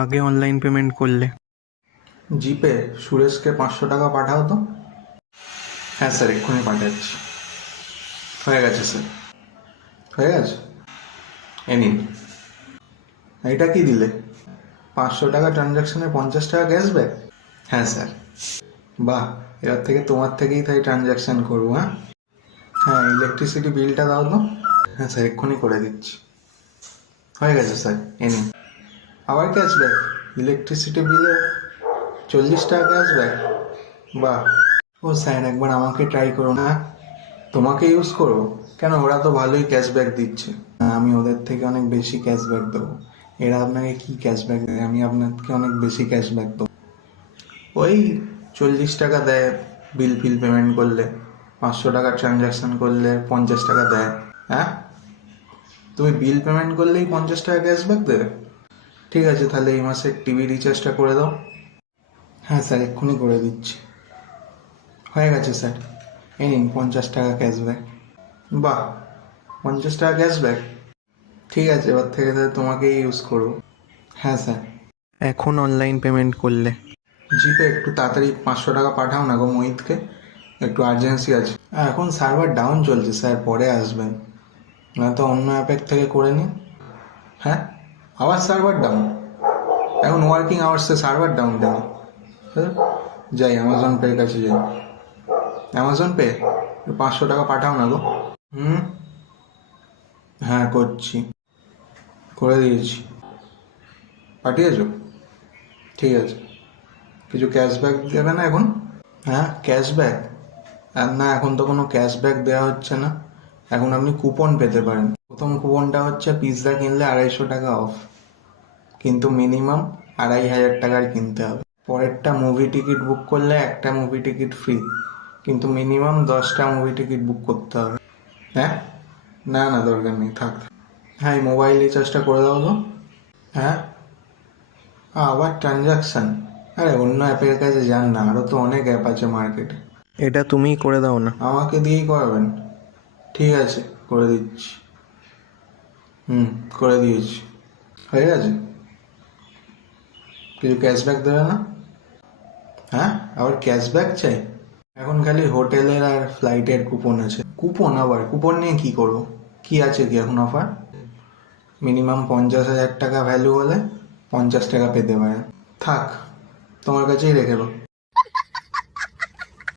আগে online payment করলে। জিপে সুরেশকে 500 টাকা পাঠাও তো। হ্যাঁ স্যার, এক্ষুনি পাঠাচ্ছি। হয়ে গেছে স্যার, হয়ে গেছে। এ নিন। এইটা কি দিলে? 500 টাকা ট্রানজ্যাকশনে 50 টাকা ক্যাশব্যাক? হ্যাঁ স্যার। বাহ, এবার থেকে তোমার থেকেই তাই ট্রানজ্যাকশান করবো। হ্যাঁ হ্যাঁ, ইলেকট্রিসিটি বিলটা দাও তো। হ্যাঁ স্যার, এক্ষুনি করে দিচ্ছি। হয়ে গেছে স্যার, এ নিন। আবার ক্যাশব্যাক? ইলেকট্রিসিটি বিলে 40 টাকা ক্যাশব্যাক? বাহ। ও স্যার, একবার আমাকে ট্রাই করো না। তোমাকে ইউজ করবো কেন? ওরা তো ভালোই ক্যাশব্যাক দিচ্ছে। আমি ওদের থেকে অনেক বেশি ক্যাশব্যাক দেবো। এরা আপনাকে কি ক্যাশব্যাক দেয়? আমি আপনাকে অনেক বেশি ক্যাশব্যাক দেবো। ওই 40 টাকা দেয় বিল পেমেন্ট করলে। 500 টাকা ট্রানজ্যাকশন করলে 50 টাকা দেয়। হ্যাঁ, তুমি বিল পেমেন্ট করলেই 50 টাকা ক্যাশব্যাক দেবে? ঠিক আছে, তাহলে এই মাসের টিভি রিচার্জটা করে দাও। হ্যাঁ স্যার, এক্ষুনি করে দিচ্ছি। হয়ে গেছে স্যার, এই নিন 50 টাকা ক্যাশব্যাক। বাহ, 50 টাকা ক্যাশব্যাক। ঠিক আছে, এবার থেকে তাহলে তোমাকেই ইউজ করবো। হ্যাঁ স্যার। এখন অনলাইন পেমেন্ট করলে। জিপে একটু তাড়াতাড়ি 500 টাকা পাঠাও না গো মোহিতকে, একটু আর্জেন্সি আছে। এখন সার্ভার ডাউন চলছে স্যার, পরে আসবেন। নয়তো অন্য অ্যাপের থেকে করে নিন। হ্যাঁ, আবার সার্ভার ডাউন? এখন ওয়ার্কিং আওয়ার্সে সার্ভার ডাউন কেন? যাই অ্যামাজন পের কাছে যাই। অ্যামাজন পে, 500 টাকা পাঠাও না গো। হ্যাঁ করছি, করে দিয়েছি। পাঠিয়েছো? ঠিক আছে। কিছু ক্যাশব্যাক দেবে না এখন? হ্যাঁ, ক্যাশব্যাক? আর না, এখন তো কোনো ক্যাশব্যাক দেওয়া হচ্ছে না। এখন আপনি কুপন পেতে পারেন। প্রথম কুপনটা হচ্ছে পিৎজা কিনলে 250 টাকা অফ, কিন্তু মিনিমাম 2500 টাকার কিনতে হবে। পরেরটা মুভি টিকিট বুক করলে একটা মুভি টিকিট ফ্রি, কিন্তু মিনিমাম 10টা মুভি টিকিট বুক করতে হবে। হ্যাঁ, না না, দরকার নেই, থাক। হ্যাঁ, এই মোবাইল রিচার্জটা করে দাও তো। হ্যাঁ, আবার ট্রানজাকশান? আরে অন্য অ্যাপের কাছে যান না, আরও তো অনেক অ্যাপ আছে মার্কেটে। এটা তুমিই করে দাও না। আমাকে দিয়েই করাবেন? ঠিক আছে, করে দিচ্ছি। করে দিয়েছি। হয়ে গেছে। কিছু ক্যাশব্যাক দেবে না? হ্যাঁ, আবার ক্যাশব্যাক চাই? এখন খালি হোটেলের আর ফ্লাইটের কুপন আছে। কুপন? আবার কুপন নিয়ে কি করবো? কি আছে কি এখন অফার? মিনিমাম 50,000 টাকা ভ্যালু হলে 50 টাকা পেতে পারে। থাক, তোমার কাছেই রেখে দাও।